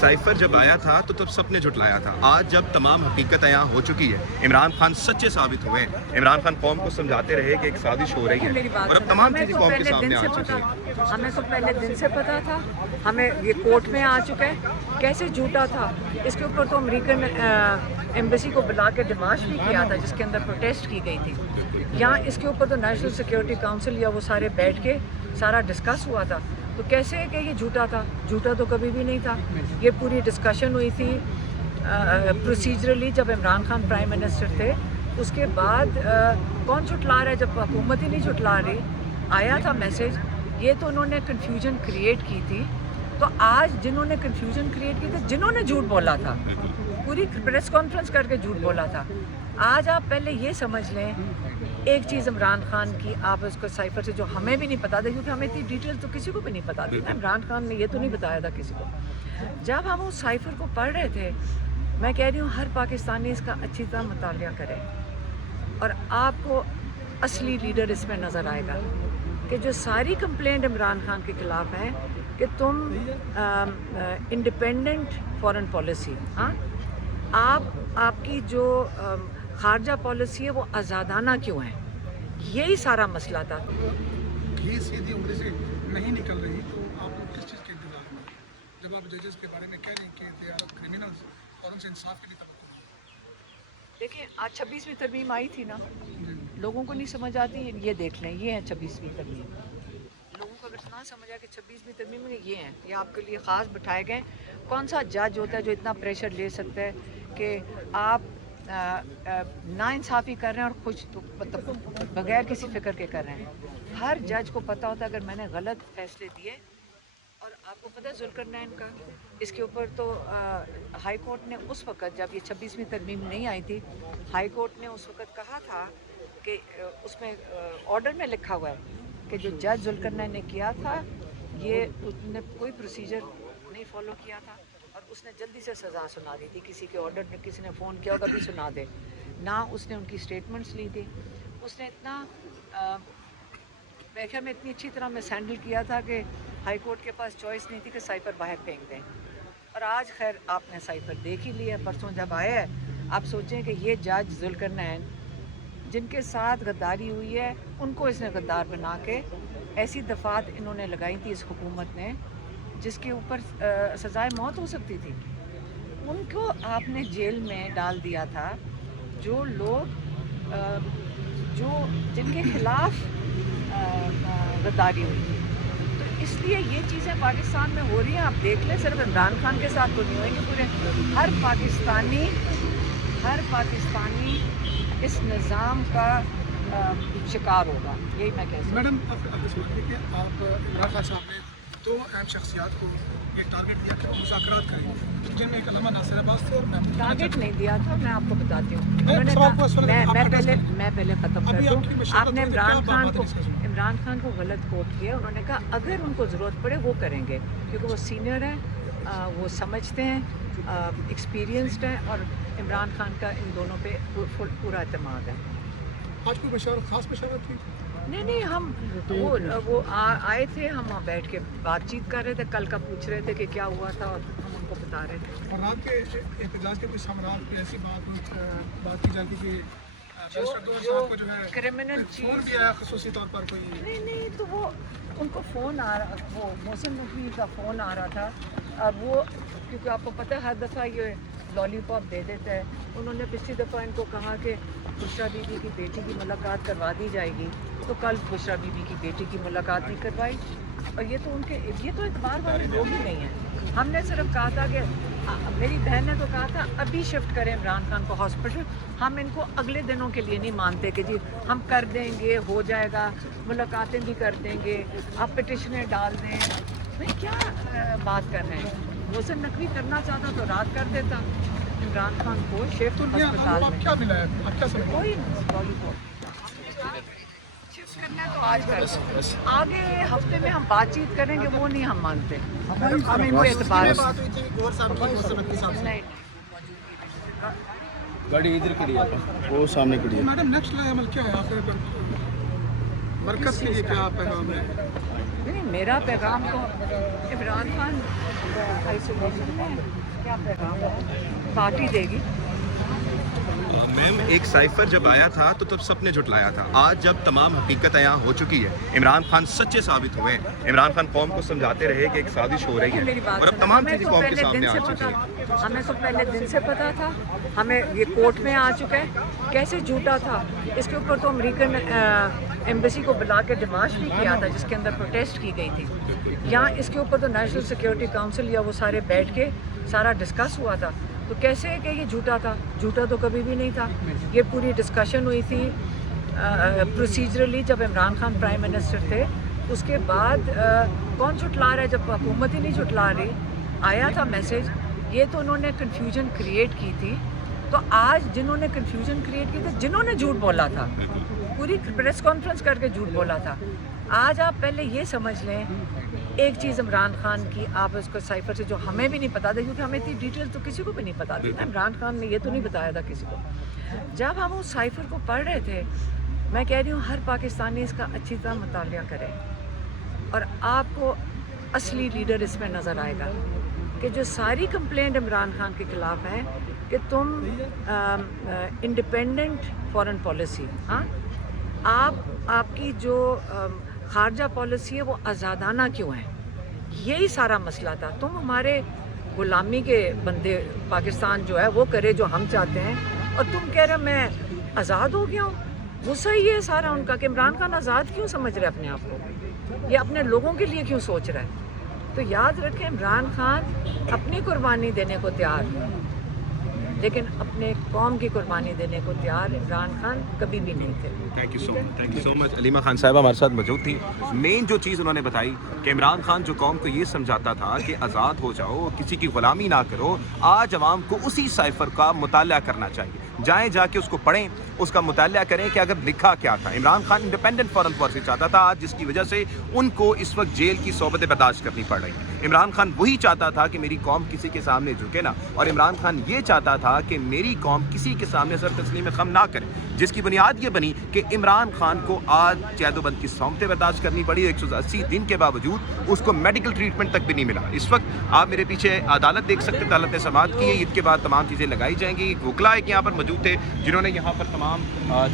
Cipher जब आया था तो तब सबने झुटलाया था। आज जब तमाम हकीकत यहाँ हो चुकी है, इमरान खान सच्चे साबित हुए हैं, इमरान खान कौम को समझाते रहे कि एक साजिश हो रही है और अब तमाम चीज़ें कौम के सामने आ चुकी हैं। हमें तो पहले दिन से पता था, हमें ये कोर्ट में आ चुका है, कैसे झूठा था। इसके ऊपर तो अमेरिकन एम्बेसी को बुला के डिमाश भी किया था जिसके अंदर प्रोटेस्ट की गई थी। यहाँ इसके ऊपर तो नेशनल सिक्योरिटी काउंसिल या वो सारे बैठ के सारा डिस्कस हुआ था। तो कैसे है कि ये झूठा था? झूठा तो कभी भी नहीं था। ये पूरी डिस्कशन हुई थी प्रोसीजरली जब इमरान खान प्राइम मिनिस्टर थे। उसके बाद कौन झुटला रहा है जब हुकूमत ही नहीं झुटला रही? आया था मैसेज। ये तो उन्होंने कन्फ्यूजन क्रिएट की थी। तो आज जिन्होंने कन्फ्यूजन क्रिएट की थी, जिन्होंने झूठ बोला था, पूरी प्रेस कॉन्फ्रेंस करके झूठ बोला था, आज आप पहले ये समझ लें एक चीज़ इमरान खान की, आप उसको साइफर से जो हमें भी नहीं पता था, क्योंकि हमें इतनी डिटेल तो किसी को भी नहीं पता थी ना, इमरान खान ने ये तो नहीं बताया था किसी को। जब हम उस साइफर को पढ़ रहे थे, मैं कह रही हूँ हर पाकिस्तानी इसका अच्छी तरह मुतालिया करे और आपको असली लीडर इसमें नज़र आएगा कि जो सारी कंप्लेंट इमरान खान के ख़िलाफ़ है कि तुम इंडिपेंडेंट फॉरेन पॉलिसी, हाँ, आपकी जो खारजा पॉलिसी है वो आज़ादाना क्यों है, यही सारा मसला था। घी सीधी उंगली से नहीं निकल रही तो आप किस चीज़ के इंतजार में, जब आप जजेस के बारे में कह रहे हैं कि दे आर क्रिमिनल्स और उनसे इंसाफ के लिए देखिए आज 26वीं तरमीम आई थी ना, लोगों को नहीं समझ आती, ये देख लें, ये है 26वीं तरमीम। लोगों को अगर ना समझ आए कि 26वीं तरमीम में ये हैं, ये आपके लिए ख़ास बिठाए गए। कौन सा जज होता है जो इतना प्रेशर ले सकता है कि आप नाइंसाफ़ी कर रहे हैं और कुछ तो मतलब बगैर किसी फ़िक्र के कर रहे हैं। हर जज को पता होता है अगर मैंने गलत फ़ैसले दिए, और आपको पता है जुल्करनैन का इसके ऊपर तो हाई कोर्ट ने उस वक़्त जब ये 26वीं तरमीम नहीं आई थी, हाई कोर्ट ने उस वक़्त कहा था कि उसमें ऑर्डर में लिखा हुआ है कि जो जज जुल्करनैन ने किया था ये उसने कोई प्रोसीजर नहीं फॉलो किया था और उसने जल्दी से सज़ा सुना दी थी। किसी के ऑर्डर में किसी ने फ़ोन किया होगा भी सुना दे ना, उसने उनकी स्टेटमेंट्स ली थी। उसने इतना व्याख्या में इतनी अच्छी तरह में हैंडल किया था कि हाई कोर्ट के पास चॉइस नहीं थी कि साइफर बाहर फेंक दें। और आज खैर आपने साइफर देख ही लिया, परसों जब आया है। आप सोचें कि ये जज जुल्करनैन जिनके साथ गद्दारी हुई है उनको इसने गद्दार बना के ऐसी दफ़ात इन्होंने लगाई थी इस हुकूमत ने जिसके ऊपर सज़ाए मौत हो सकती थी, उनको आपने जेल में डाल दिया था। जो लोग जिनके खिलाफ गद्दारी हुई थी, तो इसलिए ये चीज़ें पाकिस्तान में हो रही हैं। आप देख लें, सिर्फ इमरान खान के साथ तो नहीं होंगी, पूरे हर पाकिस्तानी इस निज़ाम का शिकार होगा, यही मैं कहती हूँ। मैडम आप इमरान खान साहब ने दो अहम शख्सियात को ये टारगेट दिया कि मुज़ाकरात करें, जिनमें एक अल्लामा नासिर अब्बास थे और टारगेट नहीं दिया था, मैं आपको बताती हूँ। उन्होंने कहा मैं पहले ख़त्म कर दूँ। आपने इमरान खान को गलत कोट किया। उन्होंने कहा अगर उनको ज़रूरत पड़े वो करेंगे, क्योंकि वो सीनियर हैं, वो समझते हैं, एक्सपीरियंस्ड हैं और इमरान खान का इन दोनों पे पूरा एतमाद है। आज कोई ख़ास मशवरत थी? नहीं, हम वो आए थे, हम वहाँ बैठ के बातचीत कर रहे थे, कल का पूछ रहे थे कि क्या हुआ था और हम उनको बता रहे थे। और रात के एहतजाज के कुछ समारात कोई ऐसी बात की जाती कि जो है क्रिमिनल चीज़ किया है ख़ुसूसी तौर पर कोई नहीं, तो वो उनको फ़ोन आ रहा, वो मोहसिन नकवी का फ़ोन आ रहा था। अब वो क्योंकि आपको पता है हर दफ़ा ये लॉलीपॉप दे देता है। उन्होंने पिछली दफ़ा इनको कहा कि बुशरा बीबी की बेटी की मुलाकात करवा दी जाएगी, तो कल बुशरा बीबी की बेटी की मुलाकात नहीं करवाई। और ये तो एतबार वाले लोग ही नहीं हैं। हमने सिर्फ कहा था कि मेरी बहन ने तो कहा था अभी शिफ्ट करें इमरान खान को हॉस्पिटल। हम इनको अगले दिनों के लिए नहीं मानते कि जी हम कर देंगे, हो जाएगा, मुलाकातें भी कर देंगे, आप पिटिशनें डाल दें। भाई क्या बात कर रहे हैं? मोहसिन नकवी करना चाहता तो रात कर देता। इमरान खान को शिफ्ट अस्पताल में क्या मिला है? कोई शिफ्ट करना है तो आज कर, आगे हफ्ते में हम बातचीत करेंगे, वो नहीं हम मानते। हम इनको एतबार नहीं। गाड़ी इधर खड़ी है, वो सामने खड़ी है। मैडम नेक्स्ट अमल क्या है आपके मरकज़ के लिए? क्या पैगाम है? नहीं, मेरा पैगाम तो इमरान खान आइसोलेशन में क्या पैगाम है? पार्टी देगी। मैम एक साइफर जब आया था तो तब सबने झुटलाया था। आज जब तमाम हकीकत यहाँ हो चुकी है, इमरान खान सच्चे साबित हुए हैं। इमरान खान कौम को समझाते रहे कि एक साजिश हो रही है और अब तमाम चीज़ें कौम के सामने आ चुकी हैं। हमें तो पहले दिन से पता था, हमें ये कोर्ट में आ चुका है, कैसे झूठा था। इसके ऊपर तो अमेरिकन एम्बेसी को बुला के डिमाश भी किया था, जिसके अंदर प्रोटेस्ट की गई थी। यहाँ इसके ऊपर तो नेशनल सिक्योरिटी काउंसिल या वो सारे बैठ के सारा डिस्कस हुआ था। तो कैसे है कि ये झूठा था? झूठा तो कभी भी नहीं था। ये पूरी डिस्कशन हुई थी प्रोसीजरली जब इमरान खान प्राइम मिनिस्टर थे। उसके बाद कौन झुटला रहा है जब हुकूमत ही नहीं झुटला रही? आया था मैसेज, ये तो उन्होंने कन्फ्यूजन क्रिएट की थी। तो आज जिन्होंने कन्फ्यूजन क्रिएट की थी, जिन्होंने झूठ बोला था, पूरी प्रेस कॉन्फ्रेंस करके झूठ बोला था, आज आप पहले ये समझ लें एक चीज़ इमरान खान की, आप उसको साइफर से जो हमें भी नहीं पता था, क्योंकि हमें इतनी डिटेल तो किसी को भी नहीं पता थी ना, इमरान खान ने ये तो नहीं बताया था किसी को। जब हम उस साइफर को पढ़ रहे थे, मैं कह रही हूँ हर पाकिस्तानी इसका अच्छी तरह मुतालिया करे और आपको असली लीडर इसमें नज़र आएगा कि जो सारी कंप्लेंट इमरान खान के ख़िलाफ़ है कि तुम इंडिपेंडेंट फॉरेन पॉलिसी, हाँ, आपकी जो खारजा पॉलिसी है वो आज़ादाना क्यों है? यही सारा मसला था। तुम हमारे गुलामी के बंदे, पाकिस्तान जो है वो करे जो हम चाहते हैं, और तुम कह रहे मैं आज़ाद हो गया हूँ। वो सही है सारा उनका कि इमरान खान आज़ाद क्यों समझ रहे अपने आप को, ये अपने लोगों के लिए क्यों सोच रहा है? तो याद रखें, इमरान खान अपनी कुर्बानी देने को तैयार, लेकिन अपने कौम की कुर्बानी देने को तैयार इमरान खान कभी भी नहीं थे। Thank you so much. Aleema Khan साहिबा हमारे साथ मौजूद थी। मेन जो चीज़ उन्होंने बताई कि इमरान खान जो कौम को ये समझाता था कि आज़ाद हो जाओ, किसी की ग़ुलामी ना करो, आज अवाम को उसी साइफर का मुताला करना चाहिए। जाएँ, जाके उसको पढ़ें, उसका मुताला करें कि अगर लिखा क्या था। Imran Khan independent foreign policy चाहता था, आज जिसकी वजह से उनको इस वक्त जेल की सोबतें बर्दाश्त करनी पड़ रही हैं। इमरान खान वही चाहता था कि मेरी कौम किसी के सामने झुके ना, और इमरान खान ये चाहता था कि मेरी कौम किसी के सामने सर तस्लीम खम ना करे, जिसकी बुनियाद ये बनी कि इमरान खान को आज कैदोबंद की सोबतें बर्दाश्त करनी पड़ी। 180 दिन के बावजूद उसको मेडिकल ट्रीटमेंट तक भी नहीं मिला। इस वक्त आप मेरे पीछे अदालत देख सकते हैं, अदालत ने समाअत की है। ईद के बाद तमाम चीज़ें लगाई जाएंगी। वकला एक यहाँ पर मौजूद थे जिन्होंने यहाँ पर तमाम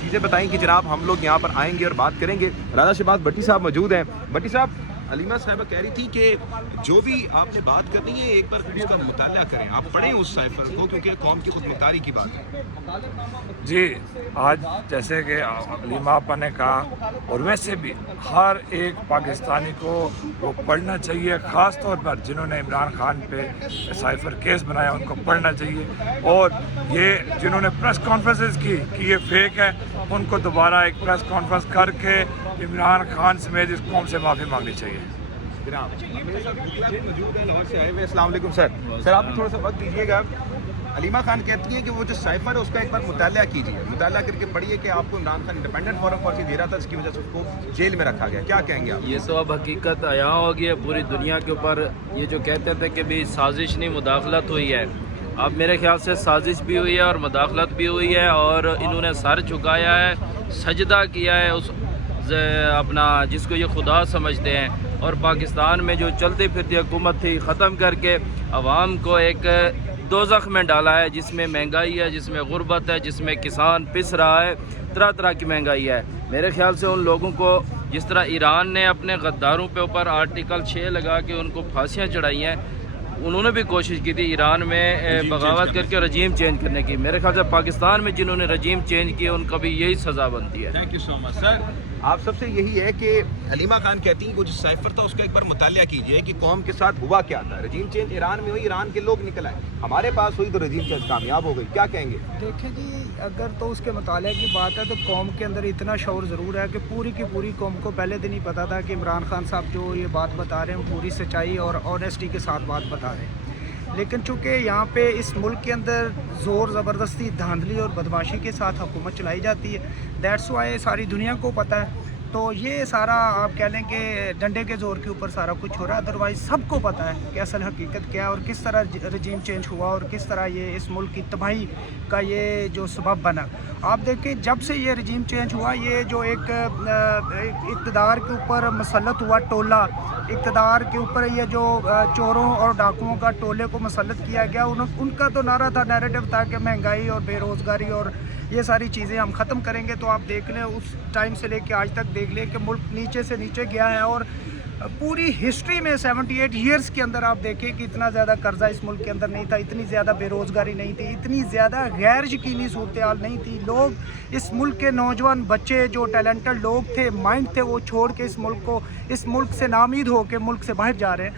चीज़ें बताई कि जनाब हम लोग यहाँ पर आएंगे और बात करेंगे। राजा शहबाज भट्टी साहब मौजूद हैं। भट्टी साहब, अलीमा साहिबा कह रही थी कि जो भी आपने बात करनी है एक बार उसका मुताला करें, आप पढ़ें उस साइफर को, क्योंकि कौम की खुद मुख्तारी की बात है। जी, आज जैसे कि अलीमा आपा ने कहा, और वैसे भी हर एक पाकिस्तानी को वो पढ़ना चाहिए, ख़ास तौर पर जिन्होंने इमरान खान पे साइफर केस बनाया उनको पढ़ना चाहिए। और ये जिन्होंने प्रेस कॉन्फ्रेंसेस की कि ये फेक है, उनको दोबारा एक प्रेस कॉन्फ्रेंस करके इमरान खान समेत इस कौम से माफ़ी मांगनी चाहिए। जनाब मेरे साथ मौजूद है, लाहौर से आए हुए। अस्सलाम वालेकुम सर। सर आप थोड़ा सा वक्त दीजिएगा। अलीमा खान कहती है कि वो जो साइफर है उसका एक बार मुताला कीजिए, मुताला करके पढ़िए कि आपको Imran Khan independent foreign policy दे रहा था, इसकी वजह से उसको जेल में रखा गया। क्या कहेंगे आप? ये तो अब हकीकत आया होगी है पूरी दुनिया के ऊपर। ये जो कहते थे कि भी साजिश नहीं मुदाखलत हुई है, अब मेरे ख्याल से साजिश भी हुई है और मुदाखलत भी हुई है, और इन्होंने सर झुकाया है, सजदा किया है उस अपना जिसको ये खुदा समझते हैं, और पाकिस्तान में जो चलती फिरती हुकूमत थी ख़त्म करके आवाम को एक दोज़ख में डाला है, जिसमें महंगाई है, जिसमें गुर्बत है, जिसमें किसान पिस रहा है, तरह तरह की महंगाई है। मेरे ख्याल से उन लोगों को जिस तरह ईरान ने अपने गद्दारों पे ऊपर आर्टिकल 6 लगा के उनको फांसियाँ चढ़ाई हैं, उन्होंने भी कोशिश की थी ईरान में बगावत करके रजीम चेंज करने की। मेरे ख्याल से पाकिस्तान में जिन्होंने रजीम चेंज किया उनका भी यही सज़ा बनती है। Thank you so much sir. आप सबसे यही है कि हलीमा खान कहती हैं कि वो जो साइफर था उसका एक बार मुतालिया कीजिए कि कौम के साथ हुआ क्या था। रजीम चेंज ईरान में हुई, ईरान के लोग निकल आए, हमारे पास हुई तो रजीम चेंज कामयाब हो गई। क्या कहेंगे? देखिए जी, अगर तो उसके मुताले की बात है तो कौम के अंदर इतना शौर ज़रूर है कि पूरी की पूरी कौम को पहले दिन ही पता था कि इमरान खान साहब जो ये बात बता रहे हैं पूरी सच्चाई और ऑनेस्टी के साथ बात बता रहे हैं। लेकिन चूँकि यहाँ पे इस मुल्क के अंदर ज़ोर ज़बरदस्ती, धांधली और बदमाशी के साथ हुकूमत चलाई जाती है, दैट्स वाई सारी दुनिया को पता है। तो ये सारा आप कह लें कि डंडे के ज़ोर के ऊपर सारा कुछ हो रहा है। अदरवाइज़ सबको पता है कि असल हकीकत क्या है और किस तरह रजीम चेंज हुआ और किस तरह ये इस मुल्क की तबाही का ये जो सबब बना। आप देखें जब से ये रजीम चेंज हुआ, ये जो एक इक़्तिदार के ऊपर मसल्लत हुआ टोला, इक़्तिदार के ऊपर ये जो चोरों और डाकुओं का टोले को मसल्लत किया गया, उनका तो नारा था, नैरेटिव था कि महंगाई और बेरोज़गारी और ये सारी चीज़ें हम ख़त्म करेंगे। तो आप देख लें उस टाइम से लेके आज तक देख लें कि मुल्क नीचे से नीचे गया है। और पूरी हिस्ट्री में 78 ईयर्स के अंदर आप देखें कि इतना ज़्यादा कर्जा इस मुल्क के अंदर नहीं था, इतनी ज़्यादा बेरोज़गारी नहीं थी, इतनी ज़्यादा गैर यकीनी सूरत हाल नहीं थी। लोग इस मुल्क के नौजवान बच्चे जो टैलेंटेड लोग थे, माइंड थे, वो छोड़ के इस मुल्क से नामीद हो के मुल्क से बाहर जा रहे हैं।